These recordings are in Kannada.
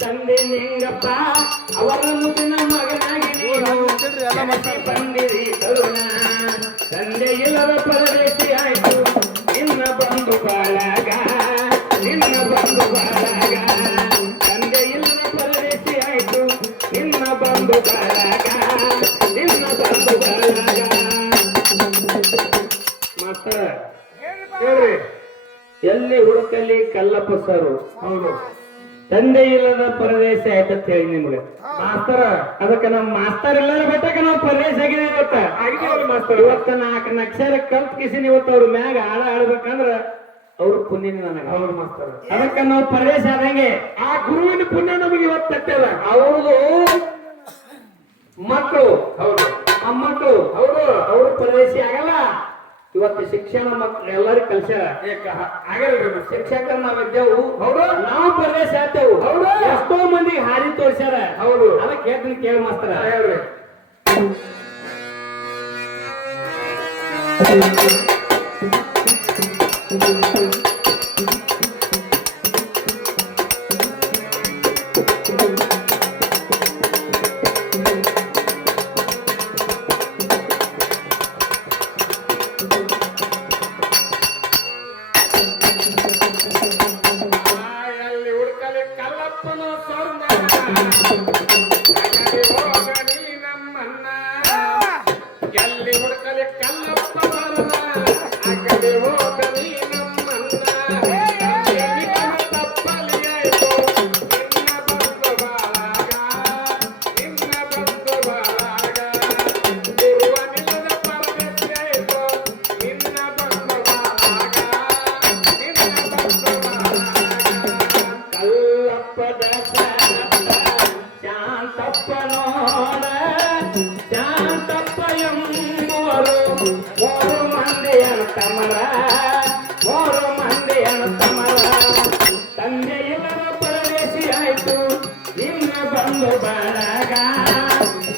ತಂದೆ ನಿಂಗಪ್ಪ ಅವರ ಮುಗಿನ ಮಗನಾಗಿ ಬಂದಿರಿ ಕರುಣ ತಂದೆ ಇಲ್ಲದ ಪರದೇಶಿ ಆಯ್ತು ನಿನ್ನ ಬಂಧು ಬಾಳಗ ನಿನ್ನ ಬಂಧು ಬಾಳಗ ತಂದೆ ಇಲ್ಲದ ಪರದೇಶಿ ಆಯ್ತು ನಿನ್ನ ಬಂಧು ಬಾಳಗ ನಿನ್ನ ಬಂಧು ಬಾಳಗ ಮಾತ್ರ ಹೇಳ್ರಿ ಎಲ್ಲಿ ಹುಡುಕಲಿ ಕಲ್ಲಪ್ಪ ಸರು ಹೌದು ತಂದೆ ಇಲ್ಲದ ಪರದೇಶ ಆಯ್ತಂತ ಹೇಳಿ ನಿಮ್ಗೆ ಮಾಸ್ತರ ಅದಕ್ಕೆ ನಮ್ ಮಾಸ್ತರ್ ಇಲ್ಲದ ಬೆಟ್ಟಕ ನಾವು ಪರದೇಶ ಆಗಿದೀವಿ ಮಾಸ್ತರ್ ಇವತ್ತ 4 ಅಕ್ಷರ ಕಲ್ತ್ ಕಿಸಿನ ಇವತ್ತು ಅವ್ರ ಮ್ಯಾಗ ಹಾಡ ಆಡ್ಬೇಕಂದ್ರ ಅವ್ರ ಪುಣ್ಯನ ನನಗೆ ಹೌದು ಮಾಸ್ತರ್ ಅದಕ್ಕೆ ನಾವು ಪರದೇಶ ಆದಂಗೆ ಆ ಗುರುವಿನ ಪುಣ್ಯ ನಮಗೆ ಇವತ್ತು ತಟ್ಟೆಲ್ಲ ಹೌದು ಮಕ್ಕಳು ಹೌದು ಮೊಮ್ಮಕ್ಕಳು ಹೌದು ಅವ್ರ ಪರದೇಶಿ ಆಗಲ್ಲ ಇವತ್ತು ಶಿಕ್ಷಣ ಮಕ್ಕಳು ಎಲ್ಲರಿಗೂ ಕಲ್ಸ್ಯಾರ ಶಿಕ್ಷಕರು ನಾವಿದ್ದೆವು ಹೌದು ನಾವು ಪ್ರವೇಶ ಆಗ್ತೇವು ಹೌದು ಎಷ್ಟೋ ಮಂದಿಗೆ ಹಾದಿ ತೋರ್ಸ್ಯಾರ ಹೌದು ಅದಕ್ಕೆ ಹೇಳ್ತೀನಿ ಕೇಳಿ ಮಾಸ್ತರ ಹೇಳ್ರಿ ತಂದೆ ಇಲ್ಲದ ಪರದೇಶಿ ಆಯ್ತು ನಿನ್ನ ಬಂಧು ಬಾಳಗ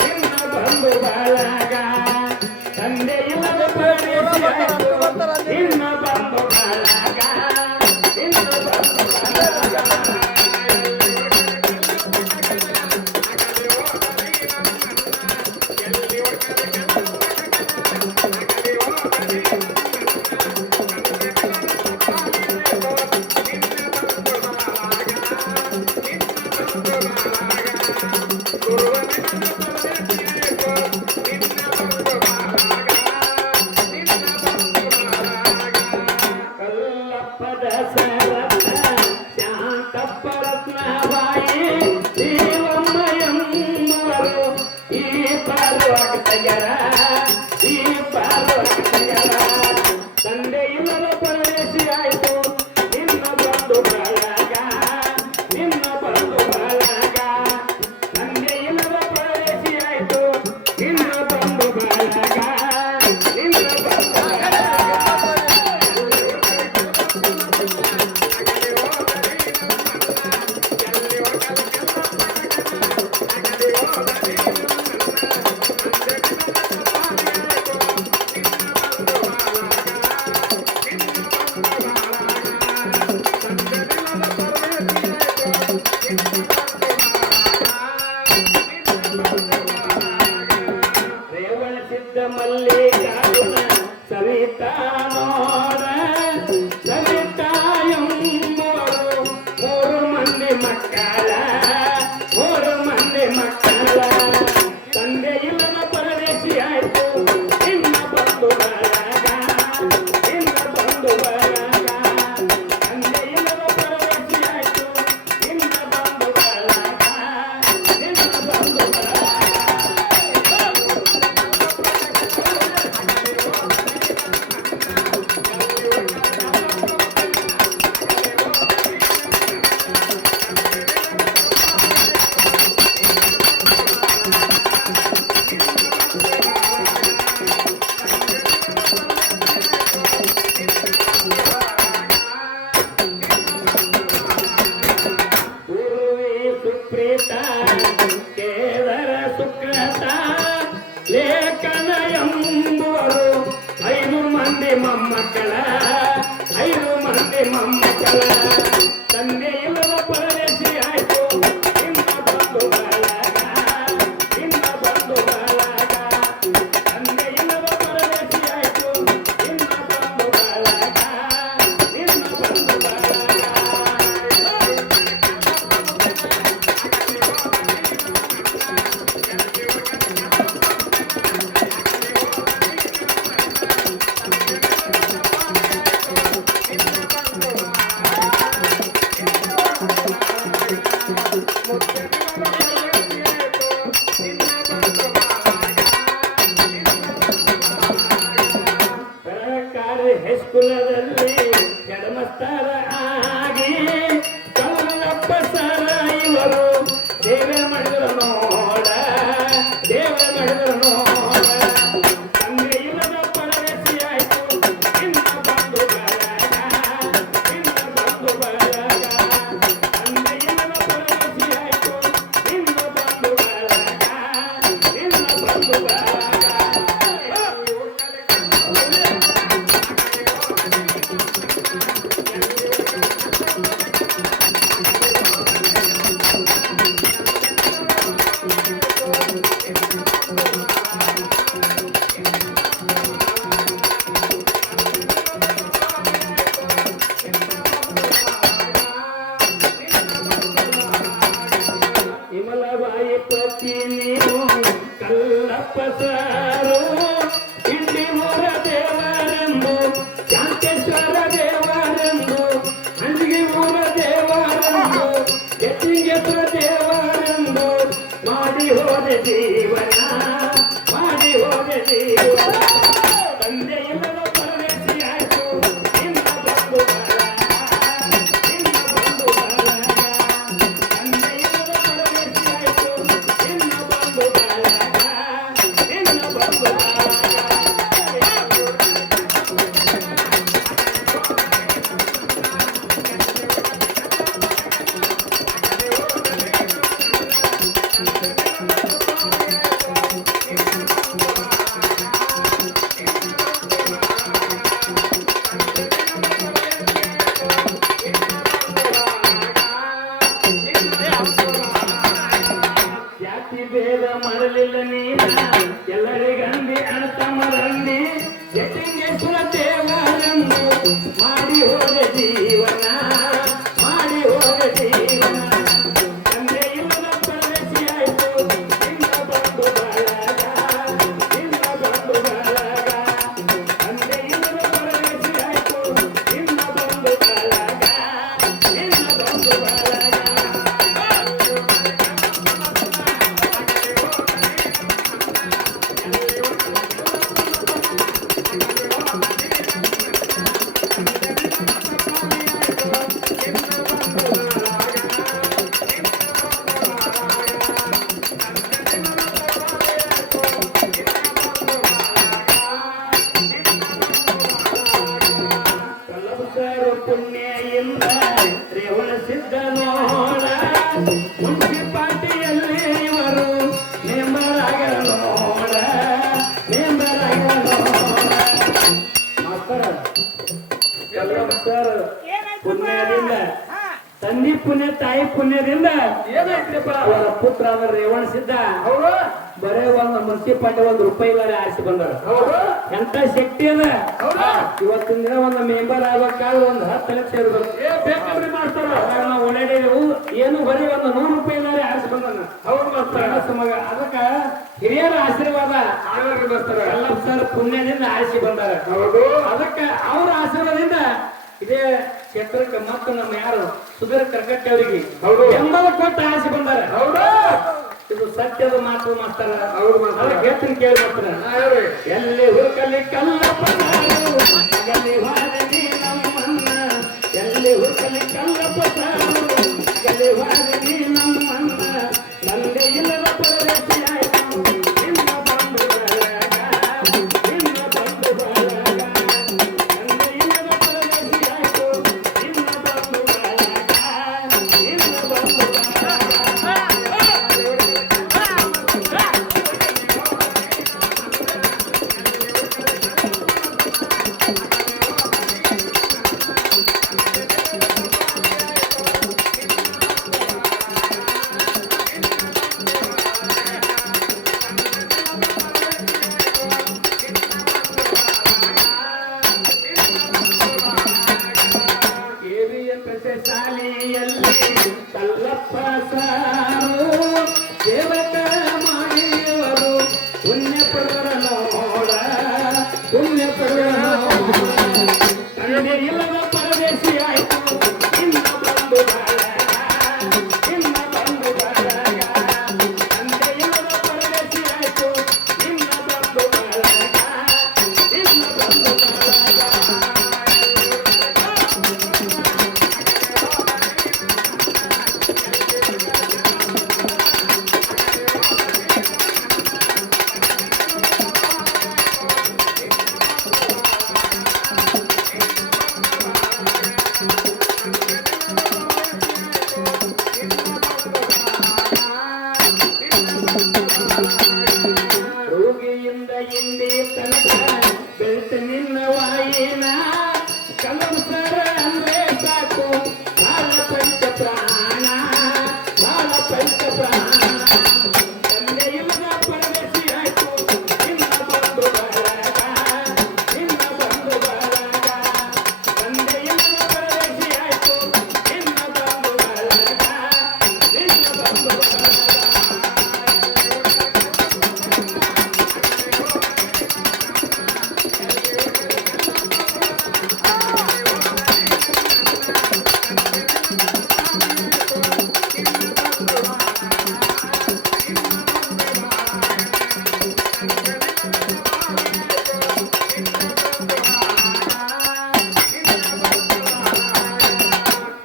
ನಿನ್ನ ಬಂಧು ಬಾಳಗ ತಂದೆ ಇಲ್ಲದ ಪರದೇಶಿ ಆಯ್ತು ನಿನ್ನ ಬಂಧು ಬಾಳಗ ನಿನ್ನ ಬಂಧು ಬಾಳಗ ಈ ಪಾಲು ಸುಪ್ರೀತ ನೋಡ ಸವಿತಾ ಎಂಬುವರು ಮೂರು ಮಂದಿ ಮಕ್ಕಳ ತಂದೆ ಇಲ್ಲದ ಪರದೇಶಿ ಆಯ್ತು ಇನ್ನ ಬಂದು ಬರಗ ತಂದೆ ಇಲ್ಲದ ಪರದೇಶಿ ಆಯ್ತು ಇನ್ನ ಬಂದು ಬರಗ ಸುಪ್ರೀತ ಕೇದರ ಸುಕೃತ ಲೇಖನ ಎಂಬುವರು 5 ಮಂದಿ ಮೊಮ್ಮಕ್ಕಳ ತಂದೆ ಇಲ್ಲದ ಪರದೇಶಿ ಆಯ್ತು ಇನ್ನ ಬಂದು ಬರಗ ತಂದೆ ಇಲ್ಲದ ಪರದೇಶಿ ಆಯ್ತು ಇನ್ನ ಬಂದು ಬರಗ ಸರ್ಕಾರಿ ಹೈಸ್ಕೂಲದಲ್ಲಿ ಹೆಡ್ಮಾಸ್ಟರ್ ಆಗಿ ಕಲ್ಲಪ್ಪ ಸರ ಇವರು ಸೇವೆ ಮಾಡಿದ್ರು ನೋಡ ತಂದೆ ಇಲ್ಲದ ಪರದೇಶಿ ಆಯ್ತು ಇನ್ನ ಬಂದು ಬರಗ ತಂದೆ ಇಲ್ಲದ ಪರದೇಶಿ ಆಯ್ತು ಇನ್ನ ಬಂದು ಬರಗ ಹಿಮಲಬಾಯಿ ಪ್ರತಿ ನೀವು ಕಲ್ಲಪ್ಪ ಸಾರು ಇಲ್ಲಿ ಮೂರ ದೇವರೆಂದು ಶಾಂತೇಶ್ವರ ದೇವರೆಂದು ಅಂಜಿಗೆ ಮೂರ ದೇವರೆಂದು ಎತ್ತಿಂಗೇಶ್ವರ ದೇವರೆಂದು ಮಾಡಿ ಹೋದೆ ಜೀವನ ತಂದೆ ಇಲ್ಲದ ಪರದೇಶಿ ಆಯ್ತು ಇನ್ನ ಬಂದು ಜಾತಿ ಭೇದ ಮಾಡಲಿಲ್ಲ ನೀನ ಎಲ್ಲರಿಗಂದಿ ಅಣತಮ್ಮರಂದಿ ಎತ್ತಿಂಗೇಶ್ವರ ದೇವರನ್ನು ಮಾಡಿ ಹೋದ ಜೀವನ ತಂದೆ ಇಲ್ಲದ ಪರದೇಶಿ ಆಯ್ತು ಇನ್ನ ಬಂದು ಬರಗ ತಂದೆ ಇಲ್ಲದ ಪರದೇಶಿ ಆಯ್ತು ಇನ್ನ ಬಂದು ಬರಗ ಪುಣ್ಯದಿಂದ ರೇವಣ ಸಿದ್ಧ ನೋಡ ಮುನ್ಸಿಪಾಲ್ಟಿಯಲ್ಲಿ ಇವರು ನೇಮರಾಗರ ನೋಡ ಸರ್ ಪುಣ್ಯದಿಂದ ತಂದೆ ಪುಣ್ಯ ತಾಯಿ ಪುಣ್ಯದಿಂದ ಏನಾಯ್ತ್ರಪ್ಪ ಅವರ ಪುತ್ರ ಅಂದ್ರೆ ರೇವಣ ಸಿದ್ಧ ಅವರು ಬರೇ ಒಂದು ಮುನ್ಸಿಪಾಲ್ಟಿ ₹1 ಇಲ್ಲಾರೆ ಆರಿಸಿ ಬಂದಾರ. ಅವರು ಎಂತ ಶಕ್ತಿ ಅದ. ಇವತ್ತಿನ ದಿನ ಒಂದು ಮೆಂಬರ್ ಆಗ್ಬೇಕಾದ್ರೆ ಒಂದು 10 ಲಕ್ಷ ಇರ್ಬೇಕು. ಬೇಕಂದ್ರೆ ಮಾಡ್ತಾರ. ನಾವು ಓಡಾಡಿದೆವು ಏನು ಬರೀ ಒಂದು ₹100 ಇಲ್ಲಾರೆ ಆರಿಸಿ ಬಂದಾನ. ಅವ್ರು ಮಾಡ್ತಾರ ಮಗ ಅದಕ್ಕ ಹಿರಿಯರ ಆಶೀರ್ವಾದ ಆಳ್ವಾರ್ಗೆ ಬರ್ತಾರ. ಎಲ್ಲ ಸರ್ ಪುಣ್ಯದಿಂದ ಆರಿಸಿ ಬಂದಾರ. ಹೌದು ಅದಕ್ಕ ಅವ್ರ ಆಶೀರ್ವಾದದಿಂದ ಇದೇ ಕ್ಷೇತ್ರಕ್ಕೆ ಮತ್ತು ನಮ್ಮ ಯಾರು ಸುಧೀರ್ ಕರ್ಕಟ್ಟಿ ಅವರಿಗೆ ಹೌದು ಬೆಂಬಲ ಕೊಟ್ಟು ಆರಿಸಿ ಬಂದಾರ. ಹೌದು ಇದು ಸತ್ಯದ ಮಾತು ಮಾಡ್ತಾರ. ಅವ್ರು ಮಾಡ್ತಾರ. ಹೇಳ್ತೀನಿ ಕೇಳಿ ಮಾಡ್ತಾರ. ಎಲ್ಲಿ ಹುಡುಕಲಿ ಕಲ್ಲಪ್ಪ ಎಲ್ಲಿ ವಾರದಿ ನಮ್ಮನ್ನ ಎಲ್ಲಿ ಹುಡುಕಲಿ ಕಲ್ಲಪ್ಪ ಎಲ್ಲಿ ವಾರದಿ ನಮ್ಮನ್ನ ನಂದೆ ಇಲ್ಲದ ಪರದೇಶಿ ಆಯ್ತು ನಿನ್ನ ಬಂದು ಬರಗ ನಿನ್ನ ಬಂದು ಬರಗ ನಂದೆ ಇಲ್ಲದ ಪರದೇಶಿ ಆಯ್ತು ನಿನ್ನ ಬಂದು ಬರಗ ನಿನ್ನ ಬಂದು ಶಾಲೆಯಲ್ಲಿ ಕಲ್ಲಪ್ಪ ಸಾರು ಸೇವಕ ಮಾಡಿಯವರು ಪುಣ್ಯ ಪಡುವರ ನೋಡ ಪುಣ್ಯ ಪಡುವರ ತಂದೆ ಇಲ್ಲದ ಪರದೇಶಿ ಆಯ್ತು ಇನ್ನ ಬಂದು ಬಾಳಗ ಇನ್ನ ಬಂದು ಬಾಳಗ ತಂದೆ ಇಲ್ಲದ ಪರದೇಶಿ ಆಯ್ತು ಇನ್ನ ಬಂದು ಬಾಳಗ ಇನ್ನ ಬಂದು ಬಾಳಗ ರೋಗಿಯಿಂದ ಹಿಂದೆ ತನಕ ಬೆಳೆತ ನಿನ್ನ ವಾಯಿನ ಕಲಂಸರ ಅಂದ್ರೆ ಸಾಕು ಬಾಳ ಪಂಚ ಪ್ರಾಣ ಬಾಳ ಪಂಚ ಪ್ರಾಣ ತಂದೆ ಇಲ್ಲದ ಪರದೇಶಿ ಆಯ್ತು ನಿನ್ನ ಬಂದು ಬರಗ ನಿನ್ನ ಬಂದು ಬರಗ ತಂದೆ ಇಲ್ಲದ ಪರದೇಶಿ ಆಯ್ತು ನಿನ್ನ ಬಂದು ಬರಗ ನಿನ್ನ ಬಂದು ಬರಗ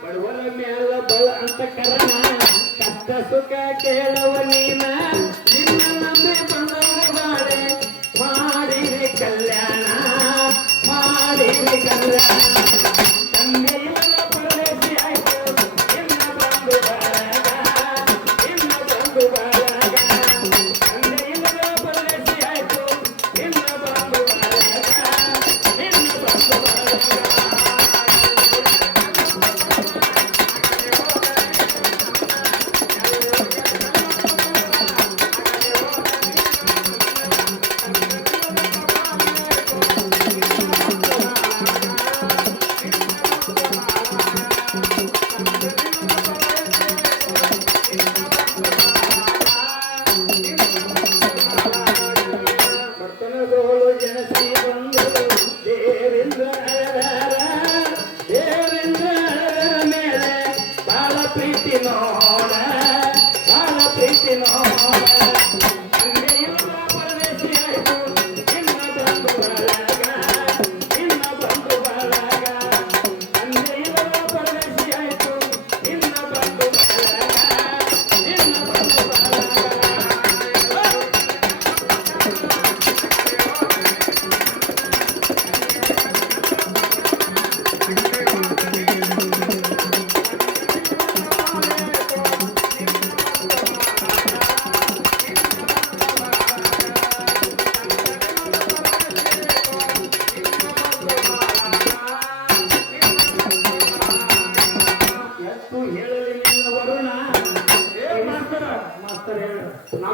ಬಡವರ ಮ್ಯಾಲ ಬಳ ಅಂತ ಕರಣ ಕಷ್ಟ ಸುಖ ಕೇಳವ ನೀನ ನಿನ್ನ ನಮ್ಮೆ ಬಂದವರ ಬಾಳೆ ಮಾಡಿರಿ ಕಲ್ಯಾಣ ಮಾಡಿರಿ ಕಲ್ಯಾಣ ತಂದೆ ಇಲ್ಲದ ಪರದೇಶಿ ಆಯ್ತು ಇನ್ನ ಬಂದು ಬರಗ ಇನ್ನ ಬಂದು ಬರಗ ತಂದೆ ಇಲ್ಲದ ಪರದೇಶಿ ಆಯ್ತು ಇನ್ನ ಬಂದು ಬರಗ ಇನ್ನ ಬಂದು ಬರಗ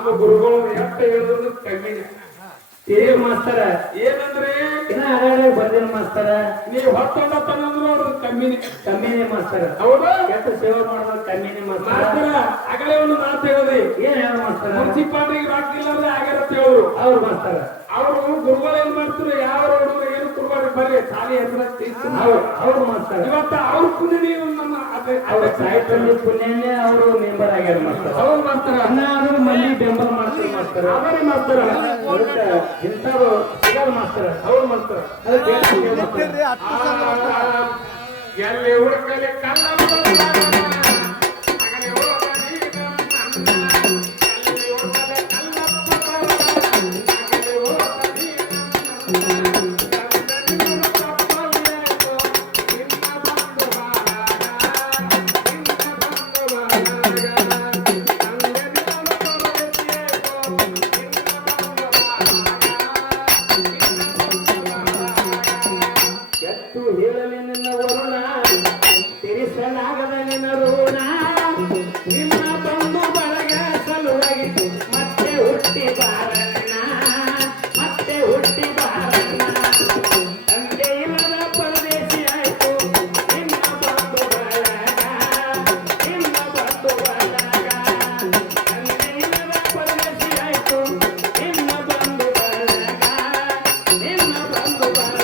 ನಮ್ಮ ಗುರುಗಳು ಎಷ್ಟು ಹೇಳಿದ್ರು ಕಮ್ಮಿನೇ. ಏನ್ ಮಾಸ್ತರ ಏನಂದ್ರೆ ಇನ್ನ ಆಗಾಗ ಬರ್ದೇನ್ ಮಾಸ್ತರ ನೀವು ಹೊತ್ತೊಂಡತ್ತನಂದ್ರು ಅವ್ರು ಕಮ್ಮಿನೇ. ಕಮ್ಮಿನೇ ಮಾಸ್ತರ ಹೌದಾ ಕೆಟ್ಟ ಸೇವೆ ಮಾಡೋದು ಕಮ್ಮಿನೇ ಮಾಸ್ತರ ಮಾಸ್ತರ ಆಗಲೇ ಒಂದು ಮಾತು ಹೇಳಿದ್ರಿ, ಏನ್ ಹೇಳ ಮಾಸ್ತರ ಮುನ್ಸಿಪಾಲ್ಟಿಗೆ ರೊಕ್ಕ ಅಂದ್ರೆ ಆಗ್ಯಾರತ್ತ ಹೇಳೋರು. ಅವ್ರು ಮಾಸ್ತರ ಅವರು ಗುರುಗಳು ಏನ್ ಮಾಡ್ತಾರೆ, ಯಾವ ಹುಡುಗರು ಏನು ಕುರ್ಬಾರಿ ಬರ್ರಿ ಸಾಲಿ ಹೆಸರ ಅವ್ರು ಮಾಸ್ತರ ಇವತ್ತ ಅವ್ರ ಪುಣ್ಯ ನೀವು ನಮ್ಮ ಅವ್ರ ಸಾಹಿತ್ಯ ಪುಣ್ಯನೇ ಅವರು ಮೆಂಬರ್ ಆಗ್ಯಾರ ಮಾಸ್ತರ ಅವ್ರು ಮಾಡ್ತಾರ. ಅನ್ನಾದ್ರೂ ಮಂದಿ ಬೆಂಬಲ ಮಾಡ್ತಾರೆ ಮಾಸ್ತರ ಅವರೇ ಮಾಡ್ತಾರ. ಅದಕ್ಕೆ ಇಂಥವ್ರು ಸಿಗಲ್ಲ ಮಾಸ್ತರ ಅವ್ರು ಮಾಡ್ತಾರ ಅದಕ್ಕೆ ಹೇಳ್ತೀನಿ ಮಾಸ್ತರ. ಎಲ್ಲಿ ಹುಡುಕಲಿ ಕಲ್ಲ ಎತ್ತು ಹೇಳಲಿ ನಿನ್ನ ವರುಣ ತಿರಿಸಲಾಗದ ನಿನ್ನ ಋಣ ನಿಮ್ಮ ಬಂಧು ಬಳಗ ಸಲುವಾಗಿ ಮತ್ತೆ ಹುಟ್ಟಿ ಬಾರಣ್ಣ ಮತ್ತೆ ಹುಟ್ಟಿ ಬಾರಣ್ಣ ತಂದೆ ಇಲ್ಲದ ಪರದೇಶಿ ಆಯ್ತು ನಿಮ್ಮ ಬಂಧು ಬಳಗ ನಿಮ್ಮ ಬಂಧು ಬಳಗ ತಂದೆ ಇಲ್ಲದ ಪರದೇಶಿ ಆಯ್ತು ನಿಮ್ಮ ಬಂಧು ಬಳಗ ನಿಮ್ಮ ಬಂಧು ಬಳಗ.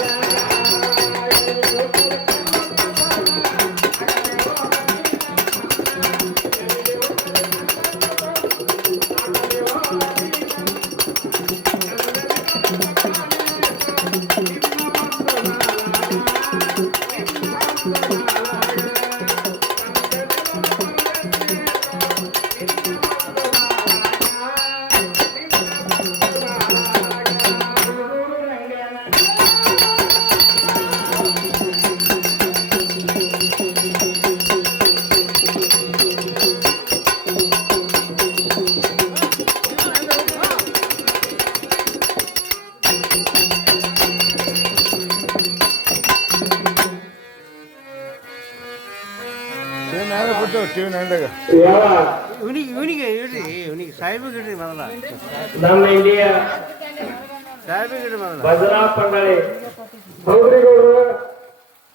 ಯಾವ ಇವನಿಗೆ ಇಡ್ರಿ, ಇವನಿಗೆ ಸಾಹೇಬಿಗೆ ಇಡ್ರಿ ಮೊದಲ, ನಮ್ಮ ಇಲ್ಲಿಯ ಸಾಹೇಬಿಗೆ ಇಡ್ರಿ ಮೊದಲ. ಭಜನಾ ಮಂಡಳಿ ಹೌದ್ರಿ ಗೌಡ್ರು,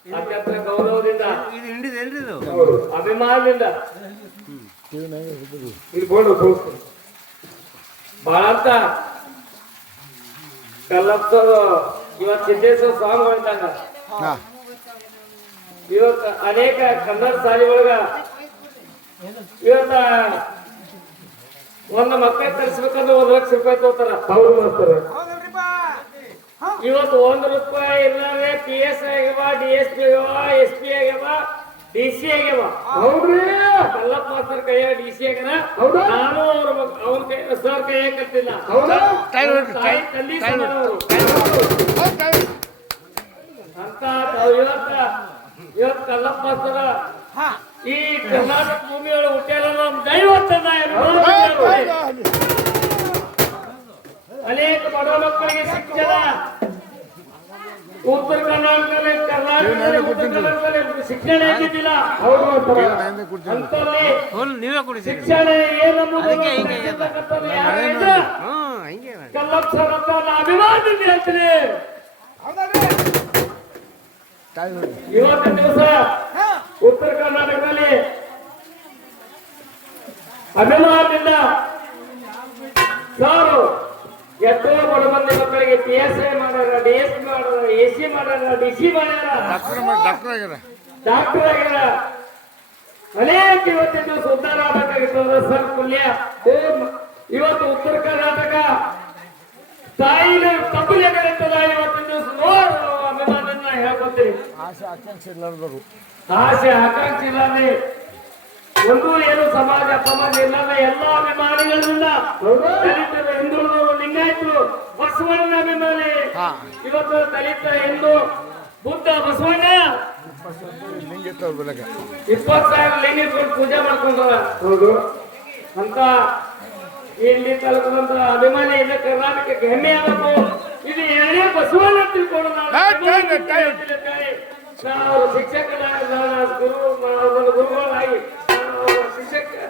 ಅತ್ಯಂತ ಗೌರವದಿಂದ ಇದು ಹಿಂಡಿದೇನ್ರಿ ಇದು? ಅಭಿಮಾನದಿಂದ ಇಲ್ಲಿ ಬೋರ್ಡ್ ಬಹಳ ಅಂತ ಕಲ್ಲಪ್ಸರು ಇವತ್ತು ಸಿದ್ದೇಶ್ವರ ಸ್ವಾಮಿಗಳು ಇದ್ದಂಗ ಇವತ್ತು ಅನೇಕ ಕನ್ನಡ ಶಾಲೆ ಒಳಗ ಇವತ್ತ ಒಂದು ಮಕ್ಕಳ ಕಲಿಸ್ಬೇಕಂದ್ರೆ 1 ಲಕ್ಷ ರೂಪಾಯಿ ತಗೋತಾರ. ಹೌದು ಮಾಡ್ತಾರೆ. ಇವತ್ತು 1 ರೂಪಾಯಿ ಇರ್ಲಾರೆ PS ಆಗ್ಯಾವ, DSP ಆಗ್ಯಾವ, SP ಆಗ್ಯಾವ, DC ಆಗ್ಯಾವ. ಹೌದ್ರಿ ಕಲ್ಲಪ್ಪ ಮಾಸ್ತರ್ ಕೈಯಾಗ DC ಆಗ್ಯಾರ. ಹೌದಾ? ನಾನು ಅವ್ರ ಕೈ ಸರ್ ಕೈಯಾಗ ಕಟ್ಟಿಲ್ಲ. ಹೌದಾ? ತಾಯಿ ತಂದೆ ಸಮಾನವರು ಅಂತ ಇವತ್ತು ಕಲ್ಲಪ್ಪ ಮಾಸ್ತರ ಈ ಕರ್ನಾಟಕ ಭೂಮಿಯೊಳಗೆ ಹುಟ್ಟ್ಯಾರ ನಮ್ಮ ದೈವತ್ತದ ಅನೇಕ ಬಡ ಮಕ್ಕಳಿಗೆ ಶಿಕ್ಷಣ ಉತ್ತರ ಕರ್ನಾಟಕದಲ್ಲಿ ಶಿಕ್ಷಣ ಇದ್ದಿದ್ದಿಲ್ಲ. ಹೌದು ಮಾಡ್ತಾರೆ. ಅಂತಲ್ಲಿ ಫುಲ್ ನೀವೇ ಕುಡಿಸಿರಿ. ಶಿಕ್ಷಣ ಏನಂಬುದು ಅದಕ್ಕೆ ಹಿಂಗೆ ಗೊತ್ತಿರ್ತಕ್ಕಂಥದ್ದು ಯಾರಿಲ್ಲ. ಹಿಂಗೆ ಕಲ್ಲಪ್ಪ ಸರ್ ಅಂತ ನಾನು ಅಭಿಮಾನದಿಂದ ಹೇಳ್ತೀನಿ. ಇವತ್ತಿನ ದಿವಸ ಉತ್ತರ ಕರ್ನಾಟಕದಲ್ಲಿ ಅಭಿಮಾನದಿಂದ ಸಾರು ಎಷ್ಟೋ ಬಡ ಮಂದಿ ಮಕ್ಕಳಿಗೆ PSI ಮಾಡ್ಯಾರ, DSP ಮಾಡ್ಯಾರ, AC ಮಾಡ್ಯಾರ, DC ಮಾಡ್ಯಾರ, ಡಾಕ್ಟರ್ ಆಗ್ಯಾರ. ಅನೇಕ ಇವತ್ತಿನ ದಿವಸ ಉದ್ಧಾರ ಆಗಬೇಕಾಗಿತ್ತು ಸರ್ ಕುಲ್ಯ. ಇವತ್ತು ಉತ್ತರ ಕರ್ನಾಟಕ ತಾಯಿನ ತಪ್ಪಲಿರ್ತದ. ಇವತ್ತಿನ ದಿವಸ ನೋಡು ಅಭಿಮಾನದಿಂದ ಹೇಳ್ಕೊತೀರಿ. ಆಸೆ ಆಕಾಂಕ್ಷೆ ಇಲ್ಲದೆ ಒಂದು ಏನು ಸಮಾಜ ಇಲ್ಲದ ಎಲ್ಲ ಅಭಿಮಾನಿಗಳಿಂದ ದಲಿತರು, ಹಿಂದುಳಿದವರು, ಲಿಂಗಾಯತರು, ಬಸವಣ್ಣನ ಅಭಿಮಾನಿ. ಇವತ್ತು ದಲಿತ, ಹಿಂದೂ, ಬುದ್ಧ, ಬಸವಣ್ಣ 20,000 ಲಿಂಗಿಗಳು ಪೂಜೆ ಮಾಡ್ಕೊಂಡಾರ. ಹೌದು ಅಂತ ಇಲ್ಲಿ ತಲುಪದಂತ ಅಭಿಮಾನಿ ಇಲ್ಲ ಕರ್ನಾಟಕಕ್ಕೆ ಹೆಮ್ಮೆ ಆಗಬೇಕು. ಇದು ಎರಡನೇ ಬಸವಣ್ಣ ತಿಳ್ಕೊಂಡು ನಾವು ಶಿಕ್ಷಕರಾಗಿ ಗುರುಗಳಾಗಿ ವಿಷಯಕ್ಕೆ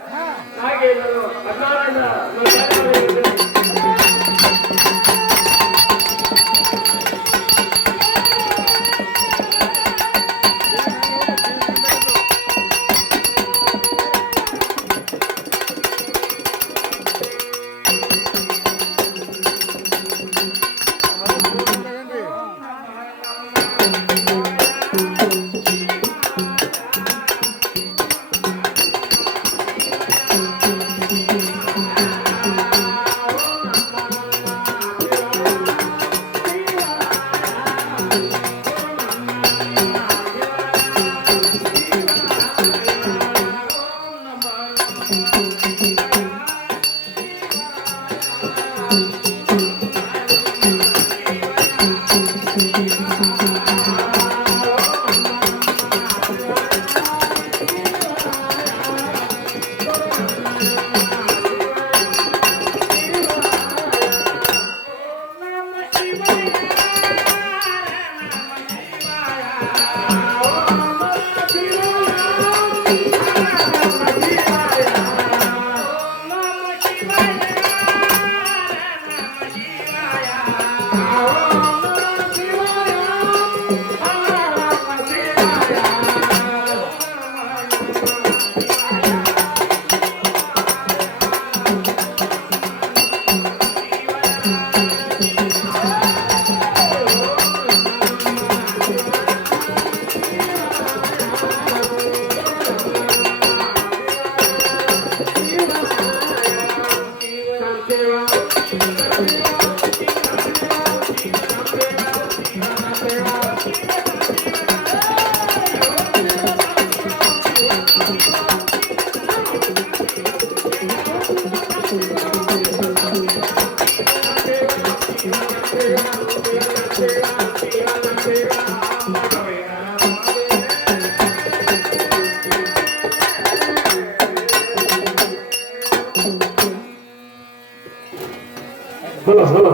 ಹಾಗೆ ನಾನು ಅಕಾರಣ बोलो बोलो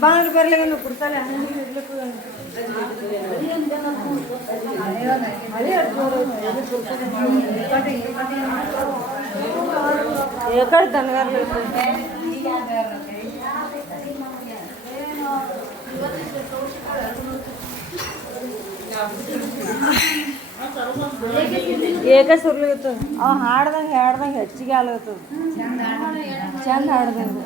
ಬಾಂಗ್ಲ ಬರ್ಲಿಲ್ಲ ಕೊಡ್ತಾಳೆ ಎಕಡೆ ದನಗಾರ ಏಕ ಸುರ್ಲಿತ್ತು ಅವ ಹಾಡ್ದಂಗೆ ಹೆಚ್ಚಿಗೆ ಆಗ್ಲತ್ತದ ಚಂದ ಹಾಡ್ದಂಗೆ